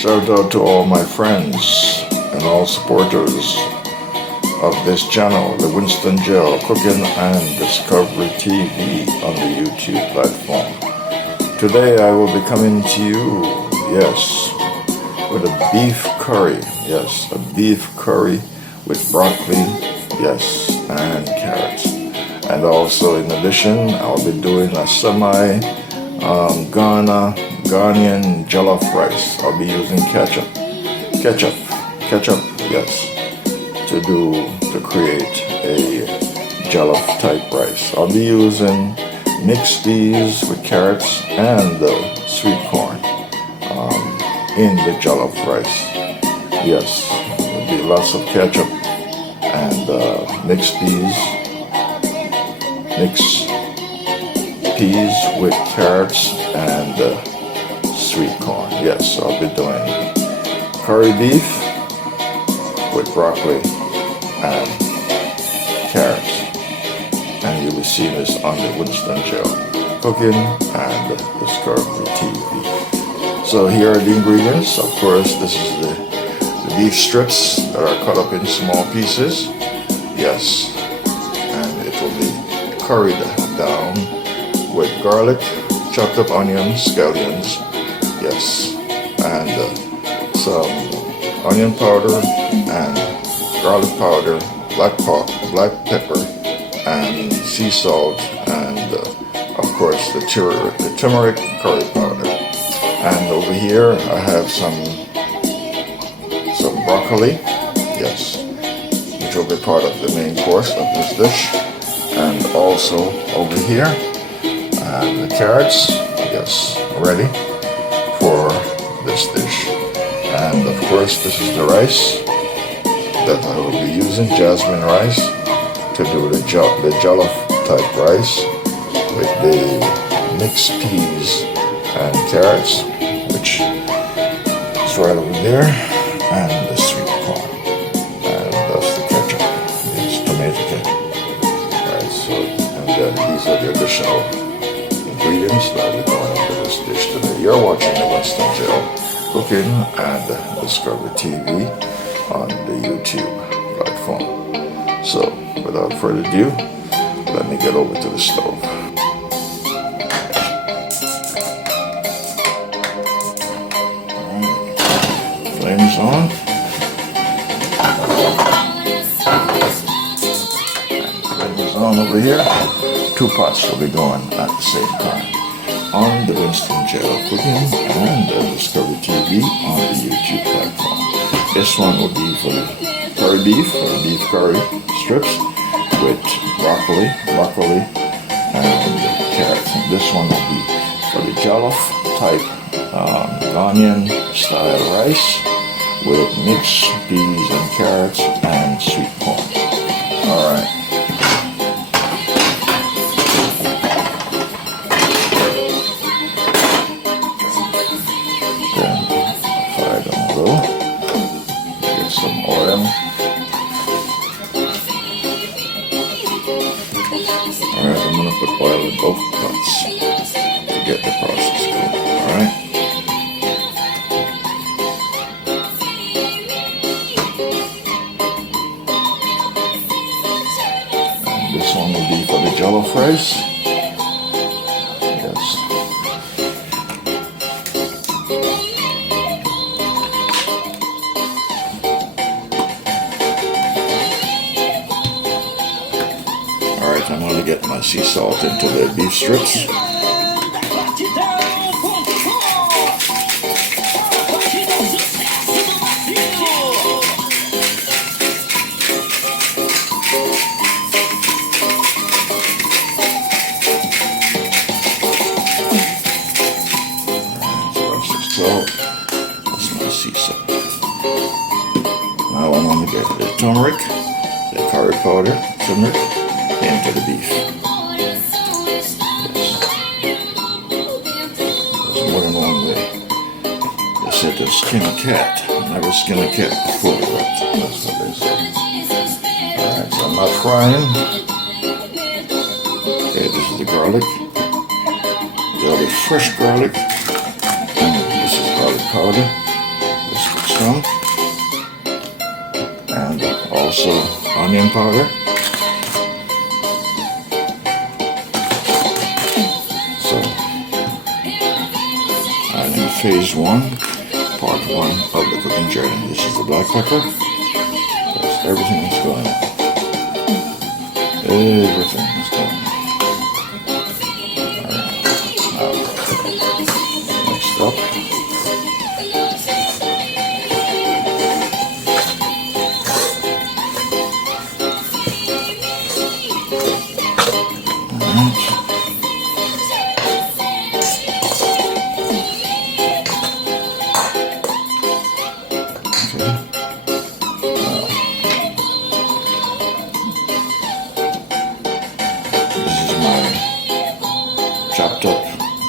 Shout out to all my friends and all supporters of this channel, the Winston GeL Cooking and Discovery TV on the YouTube platform. Today I will be coming to you, yes, with a beef curry. Yes, a beef curry with broccoli, yes, and carrots. And also in addition, I'll be doing a Ghanaian jollof rice. I'll be using ketchup, yes, to create a jollof type rice. I'll be using mixed peas with carrots and sweet corn in the jollof rice. Yes, there'll be lots of ketchup and mixed peas with carrots and sweet corn. Yes, I'll be doing curry beef with broccoli and carrots, and you'll be seeing this on the Winston GeL Cooking and Discovery TV. So here are the ingredients. Of course, this is the beef strips that are cut up in small pieces. Yes, and it will be curried down with garlic, chopped up onions, scallions, yes, and some onion powder and garlic powder, black pepper, and sea salt, and of course the turmeric curry powder. And over here I have some broccoli, yes, which will be part of the main course of this dish. And also over here I have the carrots, yes, ready for this dish. And of course this is the rice that I will be using, Jasmine rice, to do the jollof type rice with the mixed peas and carrots, which is right over there, and the sweet corn, and that's the ketchup. It's tomato ketchup. Alright, so, and then these are the additional ingredients that we're going into this dish today. You're watching the Winston GeL Cooking and Discovery TV on the YouTube platform. So, without further ado, let me get over to the stove. Flames on. Flames on over here. 2 pots will be going at the same time on the Winston GeL Cooking and Discovery TV on the YouTube platform. This one will be for the curry beef or beef curry strips with broccoli and carrots. And this one will be for the jollof type Ghanaian style rice with mixed peas and carrots and sweet corn. Alright. Then fire down low. Get some oil. Alright, I'm going to put oil in both pots to get the process going. Alright. And this one will be for the jollof rice. Yes. Alright, I'm going to get my sea salt into the beef strips. That's my sea salt. Now I'm going to get the turmeric, the curry powder, turmeric, into the beef. Yes. There's more than one way. They said to skin a cat. Never skin a cat before, but that's what they say. Alright, so I'm not frying. Okay, this is the garlic. There'll be fresh garlic. And this is garlic powder. some, and also onion powder. So I'm in phase 1, part 1 of the cooking journey. This is the black pepper. That's everything is going in. Everything is going in. Alright, now next up. Chopped up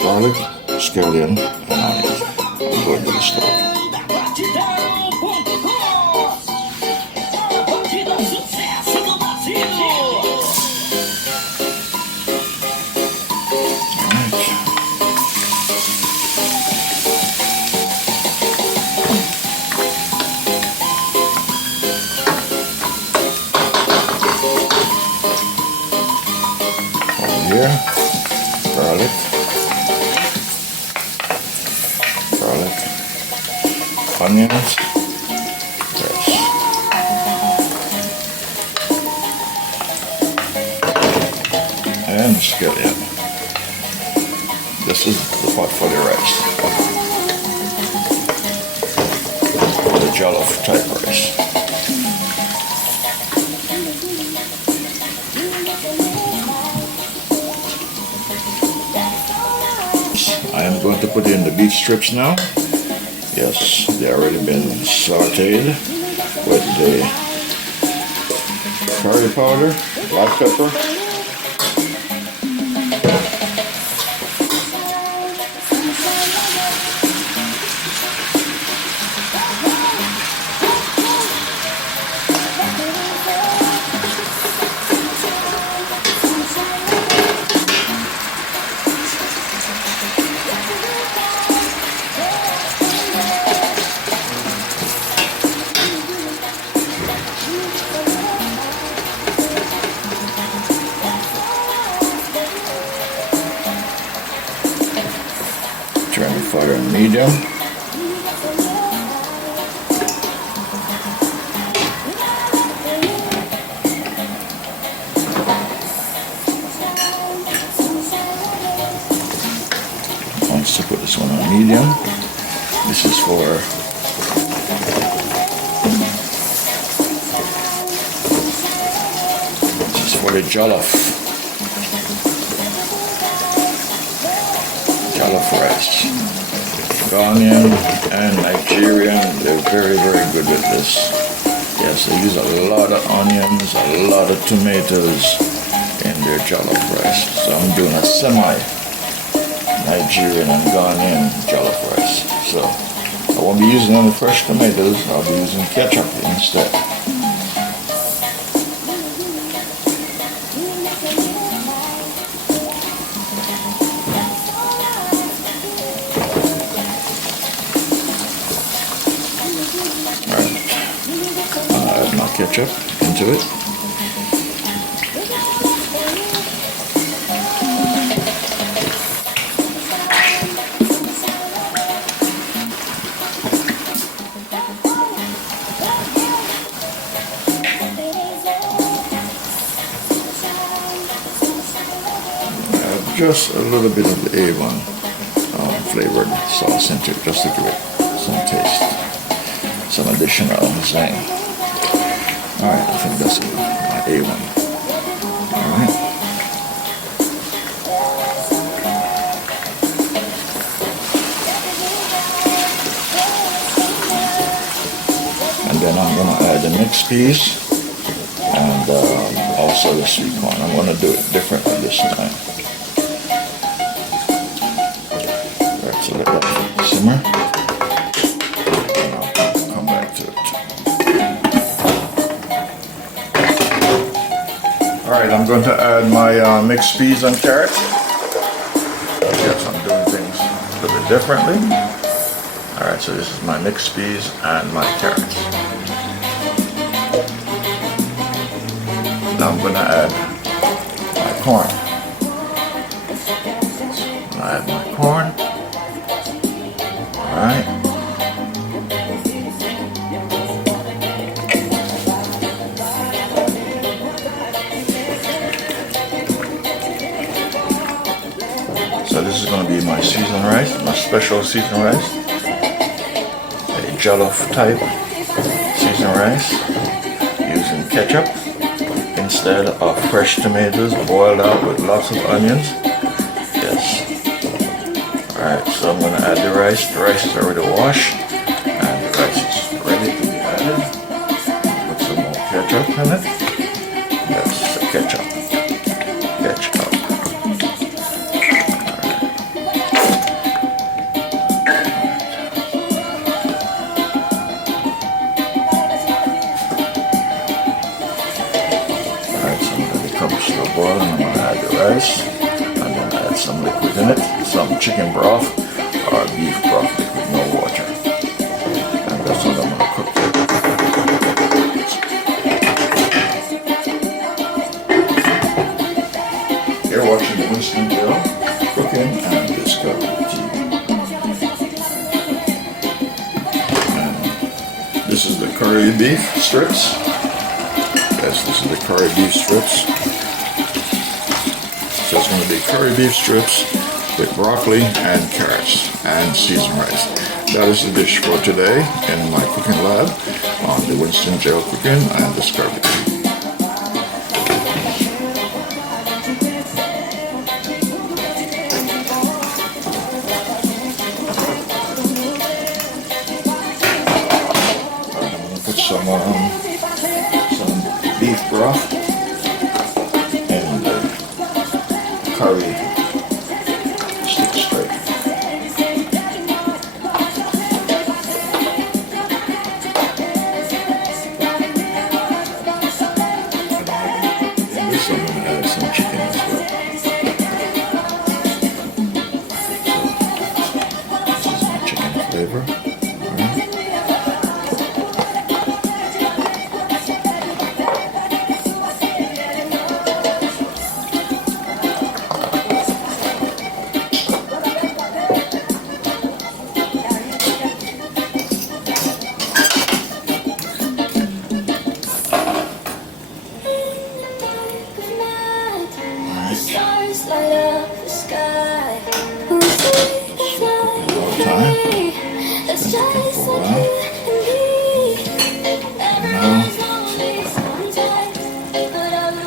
garlic, scallion, and onion. I'm going to the stove. Over here. Garlic, onions, yes, and scallion. This is the pot for the rice, the jollof type rice. I am going to put in the beef strips now. Yes, they already been sauteed with the curry powder, black pepper, turn the fire medium. Once to put this one on medium. This is for the jollof rice. Ghanaian and Nigerian, they're very, very good with this. Yes, they use a lot of onions, a lot of tomatoes in their jollof rice. So I'm doing a semi-Nigerian and Ghanaian jollof rice. So I won't be using any fresh tomatoes, I'll be using ketchup instead. Ketchup into it. Just a little bit of the A1 flavored sauce into it, just to give it some taste, some additional zing. Alright, I think that's my A1. Alright. And then I'm going to add the mixed peas and also the sweet corn. I'm going to do it differently this time. Alright, so let that simmer. And I'll come back to it. Alright, I'm going to add my mixed peas and carrots. Yes, I'm doing things a little bit differently. Alright, so this is my mixed peas and my carrots. Now I'm going to add my corn. I add my corn. Alright. So this is going to be my seasoned rice, my special seasoned rice. A jollof type seasoned rice using ketchup instead of fresh tomatoes boiled out with lots of onions. Yes. Alright, so I'm going to add the rice. The rice is already washed and the rice is ready to be added. Put some more ketchup in it. Yes, ketchup. Ketchup. Boil, and I'm going to add the rice. I'm going to add some liquid in it, some chicken broth or beef broth liquid, no water. And that's what I'm going to cook it. You're watching the Winston GeL cooking and discovery TV. And this is the curry beef strips. Yes, this is the curry beef strips. So it's going to be curry beef strips with broccoli and carrots and seasoned rice. That is the dish for today in my cooking lab on the Winston GeL Cooking and Discovery. I'm going to put some beef broth and curry stick straight. In this I'm going to add some chicken as well. So this is my chicken flavor.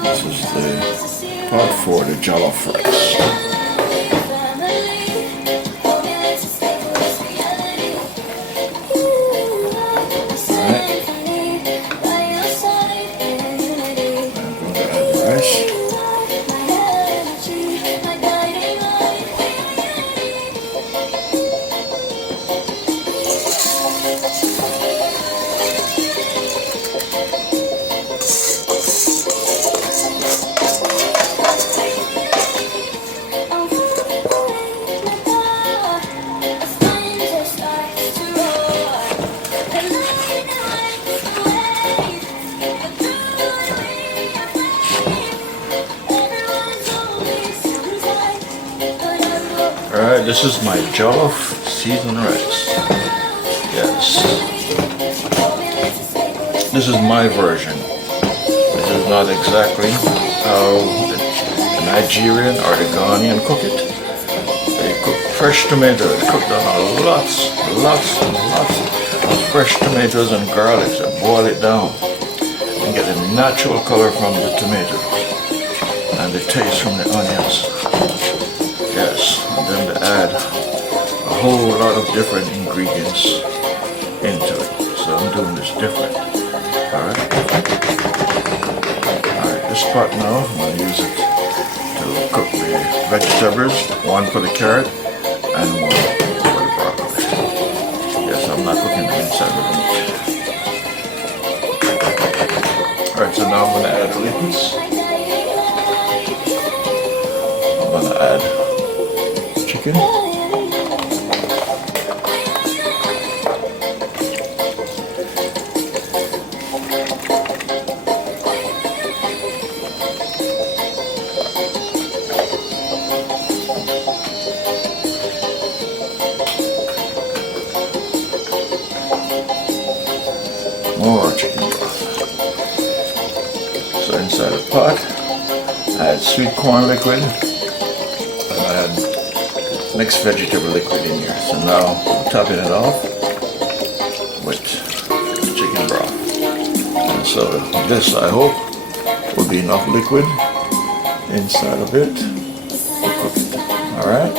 This is the part for the jollof rice. Alright, this is my jollof seasoned rice. Yes. This is my version. This is not exactly how the Nigerian or the Ghanaian cook it. They cook fresh tomatoes. They cook down lots of fresh tomatoes and garlic. They boil it down and get the natural color from the tomatoes and the taste from the onions. Yes, and then they add a whole lot of different ingredients into it. So I'm doing this different. Alright, this pot now, I'm going to use it to cook the vegetables. One for the carrot and one for the broccoli. Yes, I'm not cooking the inside of the meat. Alright, so now I'm going to add the liquids. I'm going to add chicken. pot. I had sweet corn liquid, and I had mixed vegetable liquid in here. So now I'm topping it off with chicken broth. And so this, I hope, will be enough liquid inside of it to cook it. Alright?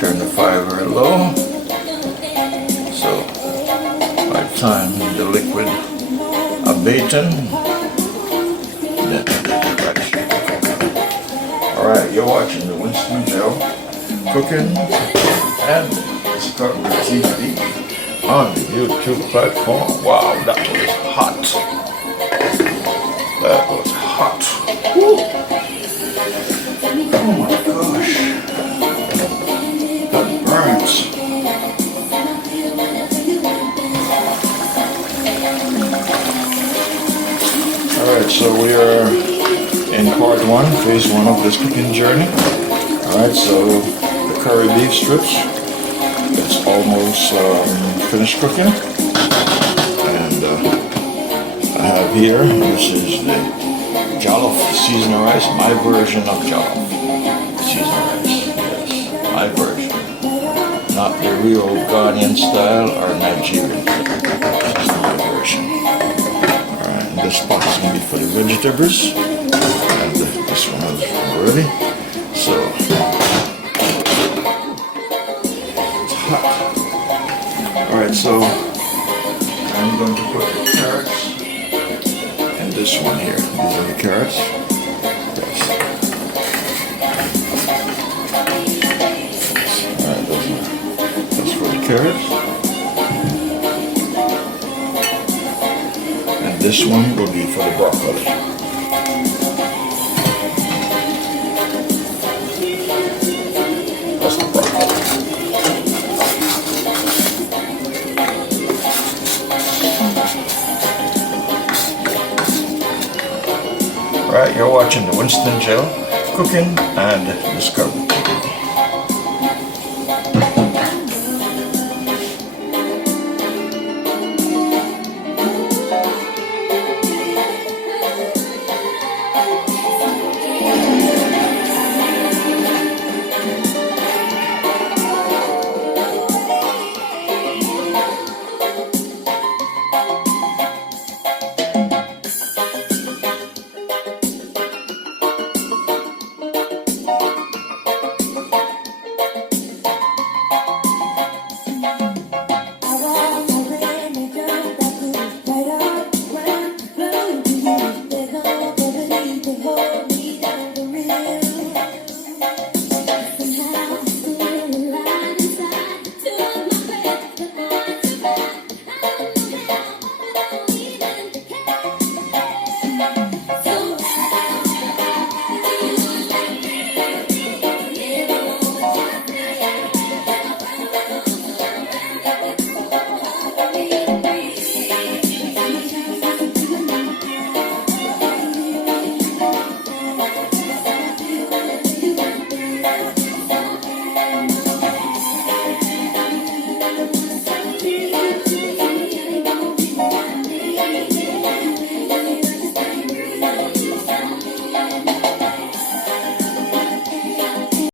Turn the fire very low. So by the time the liquid abating, then the rice. Alright, you're watching the Winston GeL cooking and discovery TV on the YouTube platform. Wow, that was hot. That was hot. Woo. Oh my gosh. That burns. Alright, so we are in part one, phase one of this cooking journey. Alright, so the curry beef strips, it's almost finished cooking. And I have here, this is the jollof seasoned rice, my version of jollof seasoned rice. Yes, my version. Not the real Ghanaian style or Nigerian. This is my version. Alright, and this pot is going to be for the vegetables. And this one is ready. So, it's hot. Alright, so I'm going to put the carrots and this one here. These are the carrots. Yes. Alright, that's for the carrots. And this one will be for the broccoli. That's the broccoli. Alright, you're watching the Winston GeL cooking and discovery.